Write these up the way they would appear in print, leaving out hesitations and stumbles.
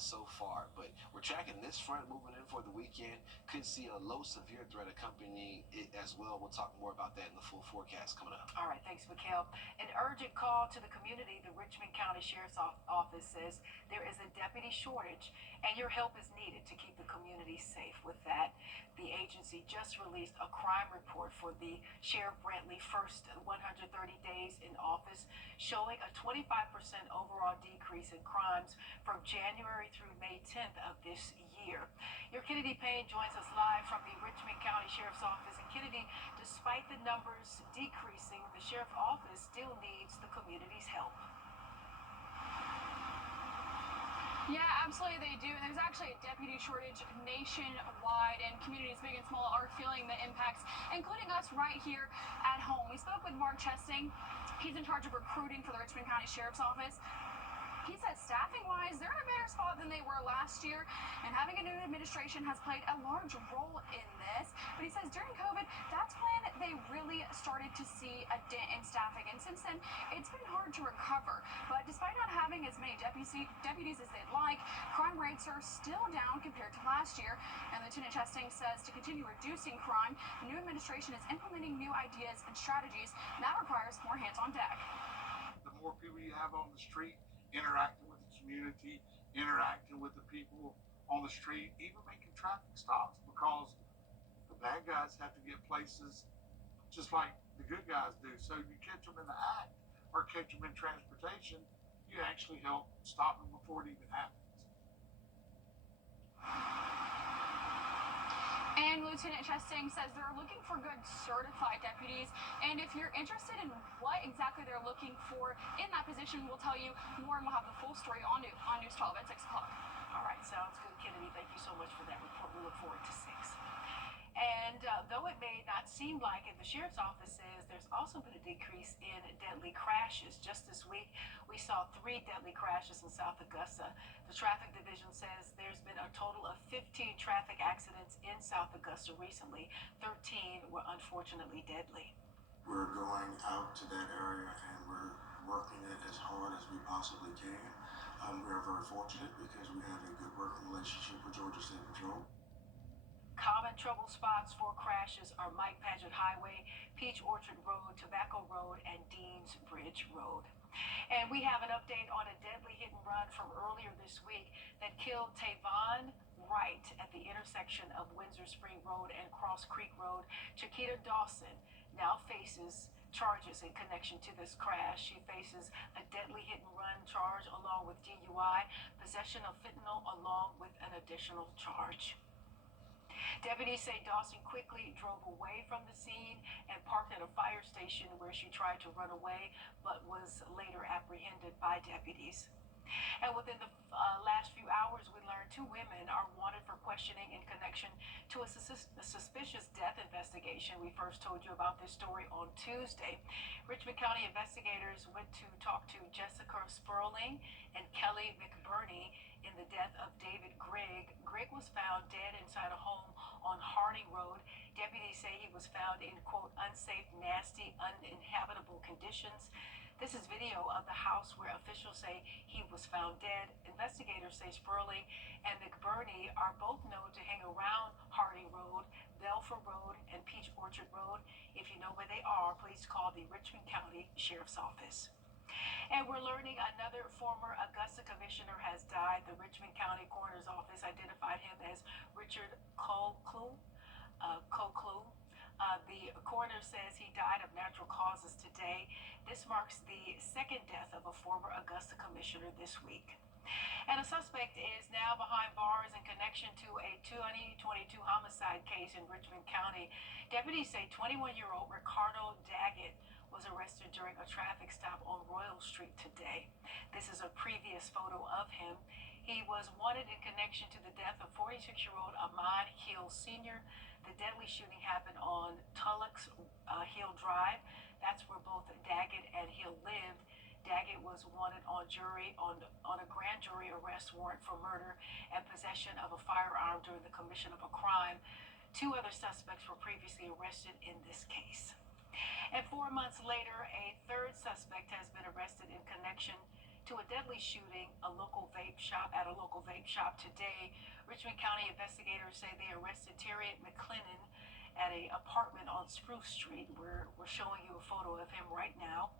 so far. But we're tracking this front moving in for the weekend. Could see a low severe threat accompanying it as well. We'll talk more about that in the full forecast coming up. All right, thanks, Mikhail. An urgent call to the community. The Richmond County Sheriff's Office says there is a deputy shortage, and your help is needed to keep the community safe. With that, the agency just released a crime report for the Sheriff Brantley first 130 days in office, showing a 25% overall decrease in crimes from January through May 10th of this year. Your Kennedy Payne joins us live from the Richmond County Sheriff's Office. And Kennedy, despite the numbers decreasing, the Sheriff's Office still needs the community's help. Yeah, absolutely they do. There's actually a deputy shortage nationwide, and communities big and small are feeling the impacts, including us right here at home. We spoke with Mark Chesting. He's in charge of recruiting for the Richmond County Sheriff's Office. He said staffing-wise, they're in a better spot than they were last year, and having a new administration has played a large role in this. But he says during COVID, that's when they really started to see a dent in staffing, and since then, it's been hard to recover. But despite not having as many deputies as they'd like, crime rates are still down compared to last year. And Lieutenant Chesting says to continue reducing crime, the new administration is implementing new ideas and strategies, and that requires more hands on deck. The more people you have on the street, interacting with the community, interacting with the people on the street, even making traffic stops, because the bad guys have to get places just like the good guys do. So you catch them in the act or catch them in transportation, you actually help stop them before it even happens. And Lieutenant Chesting says they're looking for good certified deputies. And if you're interested in what exactly they're looking for in that position, we'll tell you more, and we'll have the full story on News 12 at 6 o'clock. All right, sounds good, Kennedy. Thank you so much for that report. We look forward to 6. And though it may not seem like it, the Sheriff's Office says there's also been a decrease in deadly crashes. Just this week, we saw 3 deadly crashes in South Augusta. The Traffic Division says there's been a total of 15 traffic accidents in South Augusta recently. 13 were unfortunately deadly. We're going out to that area and we're working it as hard as we possibly can. We're very fortunate because we have a good working relationship with Georgia State Patrol. Common trouble spots for crashes are Mike Paget Highway, Peach Orchard Road, Tobacco Road, and Deans Bridge Road. And we have an update on a deadly hit and run from earlier this week that killed Tavon Wright at the intersection of Windsor Spring Road and Cross Creek Road. Chiquita Dawson now faces charges in connection to this crash. She faces a deadly hit and run charge along with DUI, possession of fentanyl along with an additional charge. Deputies say Dawson quickly drove away from the scene and parked at a fire station where she tried to run away, but was later apprehended by deputies. And within the last few hours, we learned 2 women are wanted for questioning in connection to a suspicious death investigation. We first told you about this story on Tuesday. Richmond County investigators went to talk to Jessica Sperling and Kelly McBurney in the death of David Grigg. Grigg was found dead inside a home on Harding Road. Deputies say he was found in, quote, unsafe, nasty, uninhabitable conditions. This is video of the house where officials say he was found dead. Investigators say Sperling and McBurney are both known to hang around Harding Road, Belfer Road, and Peach Orchard Road. If you know where they are, please call the Richmond County Sheriff's Office. And we're learning another former Augusta commissioner has died. The Richmond County Coroner's Office identified him as Richard Colcleugh. The coroner says he died of natural causes today. This marks the second death of a former Augusta commissioner this week. And a suspect is now behind bars in connection to a 2022 homicide case in Richmond County. Deputies say 21-year-old Ricardo Daggett was arrested during a traffic stop on Royal Street today. This is a previous photo of him. He was wanted in connection to the death of 46-year-old Ahmad Hill Sr. The deadly shooting happened on Tulloch's Hill Drive. That's where both Daggett and Hill lived. Daggett was wanted on a grand jury arrest warrant for murder and possession of a firearm during the commission of a crime. 2 other suspects were previously arrested in this case. And 4 months later, a third suspect has been arrested in connection To a deadly shooting, a local vape shop today. Richmond County investigators say they arrested Terry McClennan at a apartment on Spruce Street. We're showing you a photo of him right now.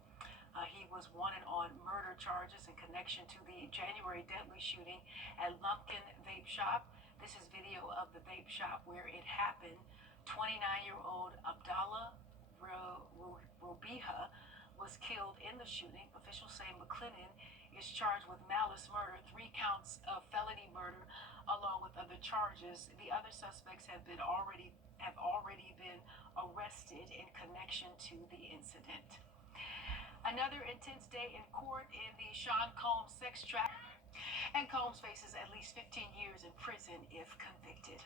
He was wanted on murder charges in connection to the January deadly shooting at Lumpkin Vape Shop. This is video of the vape shop where it happened. 29-year-old Abdallah Robiha was killed in the shooting. Officials say McClennan is charged with malice murder, 3 counts of felony murder, along with other charges. The other suspects have already been arrested in connection to the incident. Another intense day in court in the Sean Combs sex trafficking. And Combs faces at least 15 years in prison if convicted.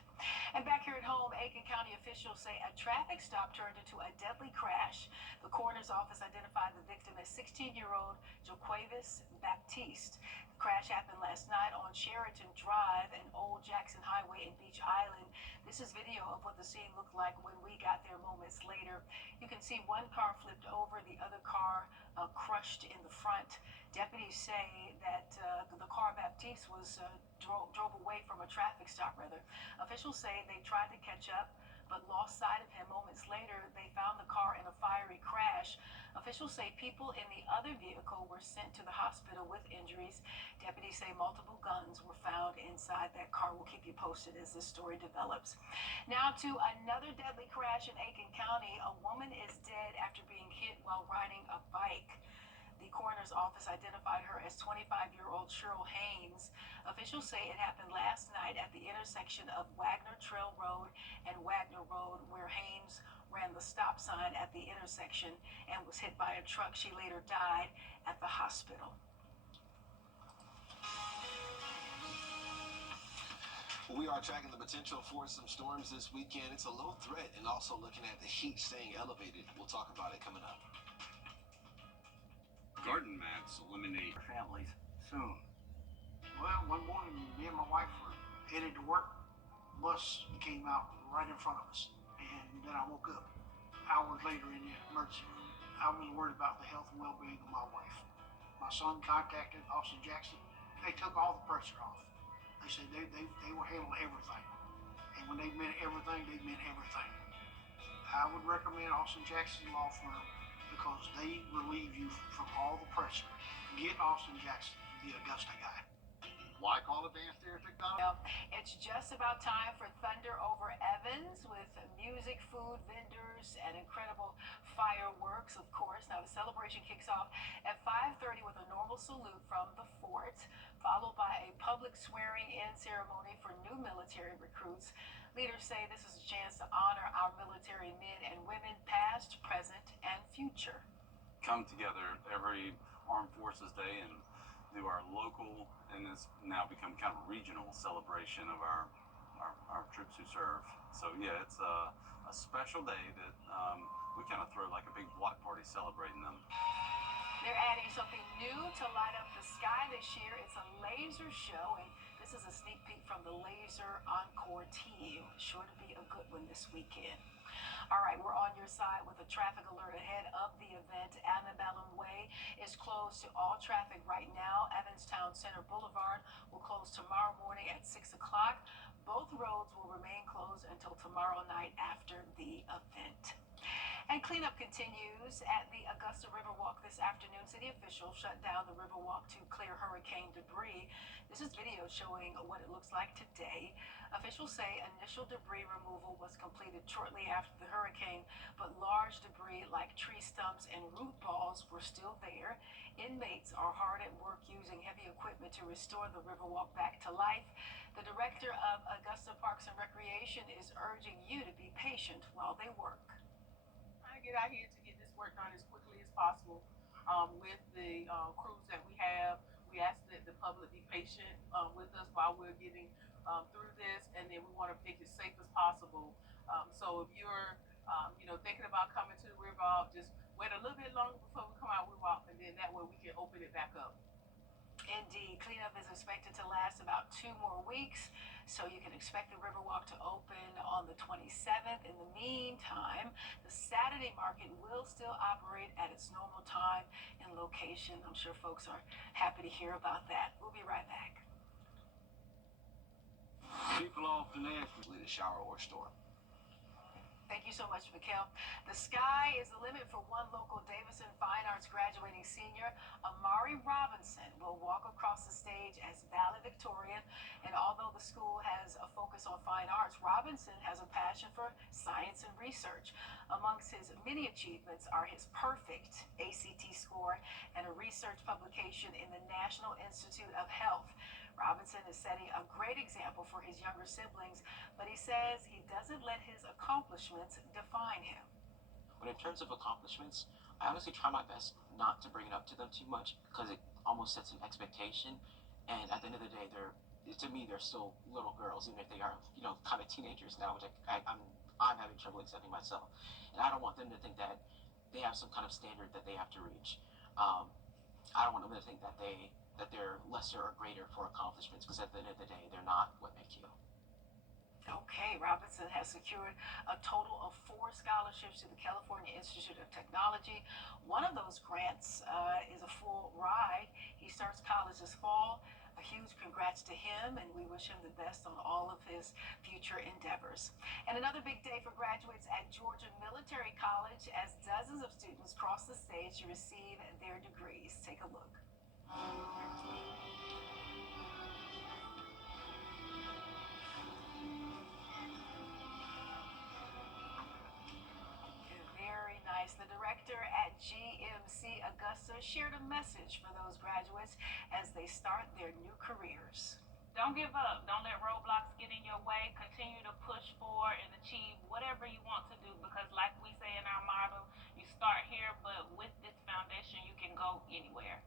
And back here at home, Aiken County officials say a traffic stop turned into a deadly crash. The coroner's office identified the victim as 16-year-old Jaquavis Baptiste. The crash happened last night on Sheraton Drive and Old Jackson Highway in Beach Island. This is video of what the scene looked like when we got there moments later. You can see one car flipped over, the other car crushed in the front. Deputies say that the car Baptiste was drove away from a traffic stop. Officials say they tried to catch up, but lost sight of him. Moments later, they found the car in a fiery crash. Officials say people in the other vehicle were sent to the hospital with injuries. Deputies say multiple guns were found inside that car. We'll keep you posted as this story develops. Now to another deadly crash in Aiken County. A woman is dead after being hit while riding a bike. The coroner's office identified her as 25-year-old Cheryl Haynes. Officials say it happened last night at the intersection of Wagner Trail Road and Wagner Road, where Haynes ran the stop sign at the intersection and was hit by a truck. She later died at the hospital. We are tracking the potential for some storms this weekend. It's a low threat, and also looking at the heat staying elevated. We'll talk about it coming up. Garden mats eliminate families soon. Well, one morning, me and my wife were headed to work. Bus came out right in front of us, and then I woke up hours later in the emergency room. I was worried about the health and well-being of my wife. My son contacted Austin Jackson. They took all the pressure off. They said they will handle everything, and when they meant everything, they meant everything. I would recommend Austin Jackson Law Firm, because they relieve you from all the pressure. Get Austin Jackson, the Augusta guy. Why call advanced air technology? It's just about time for Thunder over Evans with music, food, vendors, and incredible fireworks, of course. Now, the celebration kicks off at 5:30 with a normal salute from the fort, followed by a public swearing-in ceremony for new military recruits. Leaders say this is a chance to honor our military men and women, past, present, and future. come together every Armed Forces Day and do our local, and it's now become kind of regional celebration of our troops who serve. So yeah, it's a special day that we kind of throw like a big block party celebrating them. They're adding something new to light up the sky this year. It's a laser show, and this is a sneak peek from the Laser Encore team. Sure to be a good one this weekend. All right, we're on your side with a traffic alert ahead of the event. Antebellum Way is closed to all traffic right now. Evanstown Center Boulevard will close tomorrow morning at 6 o'clock. Both roads will remain closed until tomorrow night after the event. And cleanup continues at the Augusta Riverwalk this afternoon. City officials shut down the Riverwalk to clear hurricane debris. This is video showing what it looks like today. Officials say initial debris removal was completed shortly after the hurricane, but large debris like tree stumps and root balls were still there. Inmates are hard at work using heavy equipment to restore the Riverwalk back to life. The director of Augusta Parks and Recreation is urging you to be patient while they work. Get out here to get this work done as quickly as possible with the crews that we have. We ask that the public be patient with us while we're getting through this, and then we want to make it safe as possible. So if you're thinking about coming to the Riverwalk, just wait a little bit longer before we come out Riverwalk, and then that way we can open it back up. Indeed, cleanup is expected to last about 2 more weeks. So you can expect the Riverwalk to open on the 27th. In the meantime, the Saturday market will still operate at its normal time and location. I'm sure folks are happy to hear about that. We'll be right back. People often ask me to shower or storm. Thank you so much, Mikhail. The sky is the limit for one local Davidson Fine Arts graduating senior. Amari Robinson will walk across the stage as valedictorian. And although the school has a focus on fine arts, Robinson has a passion for science and research. Amongst his many achievements are his perfect ACT score and a research publication in the National Institute of Health. Robinson is setting a great example for his younger siblings, but he says he doesn't let his accomplishments define him. But in terms of accomplishments, I honestly try my best not to bring it up to them too much because it almost sets an expectation. And at the end of the day, to me, they're still little girls, even if they are, kind of teenagers now, which I'm having trouble accepting myself. And I don't want them to think that they have some kind of standard that they have to reach. I don't want them to think that they're lesser or greater for accomplishments, because at the end of the day, they're not what make you. Okay, Robinson has secured a total of 4 scholarships to the California Institute of Technology. One of those grants is a full ride. He starts college this fall. A huge congrats to him, and we wish him the best on all of his future endeavors. And another big day for graduates at Georgia Military College as dozens of students cross the stage to receive their degrees. Take a look. Very nice. The director at GMC Augusta shared a message for those graduates as they start their new careers. Don't give up. Don't let roadblocks get in your way. Continue to push for and achieve whatever you want to do, because like we say in our motto, you start here, but with this foundation, you can go anywhere.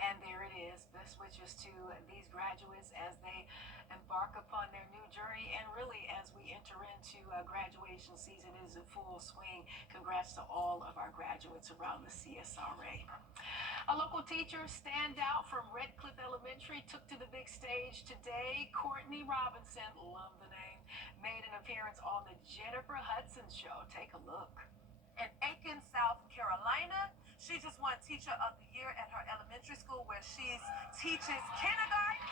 And there it is. Best wishes to these graduates as they embark upon their new journey. And really, as we enter into graduation season, it is in full swing. Congrats to all of our graduates around the CSRA. A local teacher standout from Red Cliff Elementary took to the big stage today. Courtney Robinson, love the name, made an appearance on the Jennifer Hudson Show. Take a look. In Aiken, South Carolina, she just won Teacher of the Year at her elementary school where she teaches kindergarten.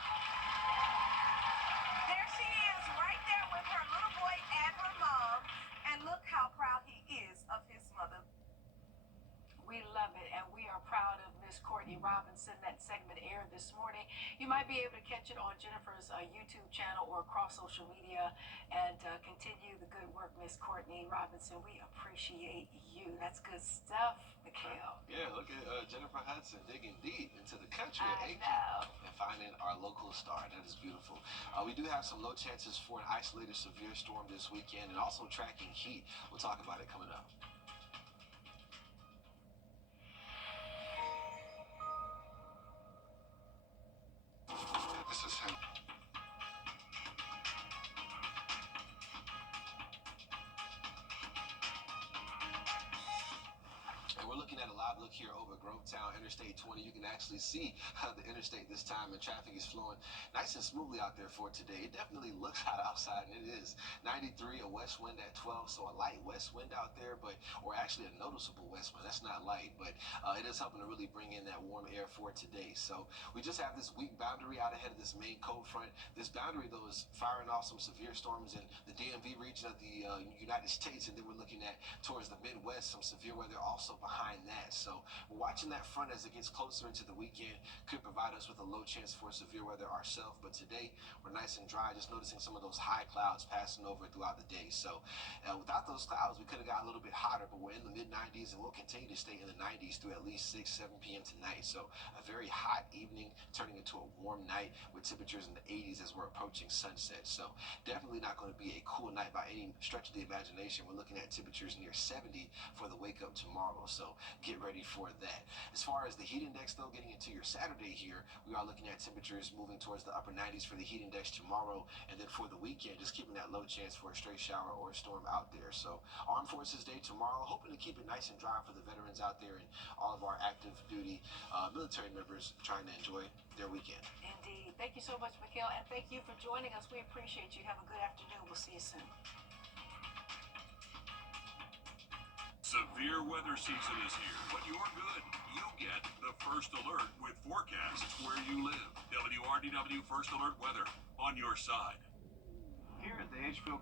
There she is, right there with her little boy and her mom. And look how proud he is of his mother. We love it, and we are proud of Miss Courtney Robinson. That segment aired this morning. You might be able to catch it on Jennifer's YouTube channel or across social media, and continue the good work, Miss Courtney Robinson. We appreciate you. That's good stuff, Mikhail. Yeah, look at Jennifer Hudson digging deep into the country of I Aiken know. and finding our local star. That is beautiful. We do have some low chances for an isolated severe storm this weekend, and also tracking heat. We'll talk about it coming up. This is him. And we're looking at a live look here over Grovetown, Interstate 20. You can actually see the interstate this time, and traffic is flowing nice and smoothly out there for today. It definitely looks hot outside, and it is 93, a west wind at 12, so a light west wind out there, or actually a noticeable west wind. That's not light, but it is helping to really bring in that warm air for today. So we just have this weak boundary out ahead of this main cold front. This boundary, though, is firing off some severe storms in the DMV region of the United States, and then we're looking at towards the Midwest, some severe weather also behind that. So we're watching that front as it gets closer into the weekend. Could provide us with a low chance for severe weather ourselves, but today we're nice and dry, just noticing some of those high clouds passing over throughout the day. So without those clouds, we could have got a little bit hotter, but we're in the mid-90s, and we'll continue to stay in the 90s through at least 6, 7 p.m. tonight. So a very hot evening turning into a warm night with temperatures in the 80s as we're approaching sunset. So definitely not going to be a cool night by any stretch of the imagination. We're looking at temperatures near 70 for the wake up tomorrow, so get ready for that. As far as the heat index, though, getting into your Saturday here, we are looking at temperatures moving towards the upper 90s for the heat index tomorrow, and then for the weekend, just keeping that low chance for a stray shower or a storm out there. So Armed Forces Day tomorrow, hoping to keep it nice and dry for the veterans out there and all of our active duty military members trying to enjoy their weekend. Indeed. Thank you so much, Mikhail, and thank you for joining us. We appreciate you. Have a good afternoon. We'll see you soon. Severe weather season is here, but you're good. You get the First Alert with forecasts where you live. WRDW First Alert weather on your side. Here at the Edgefield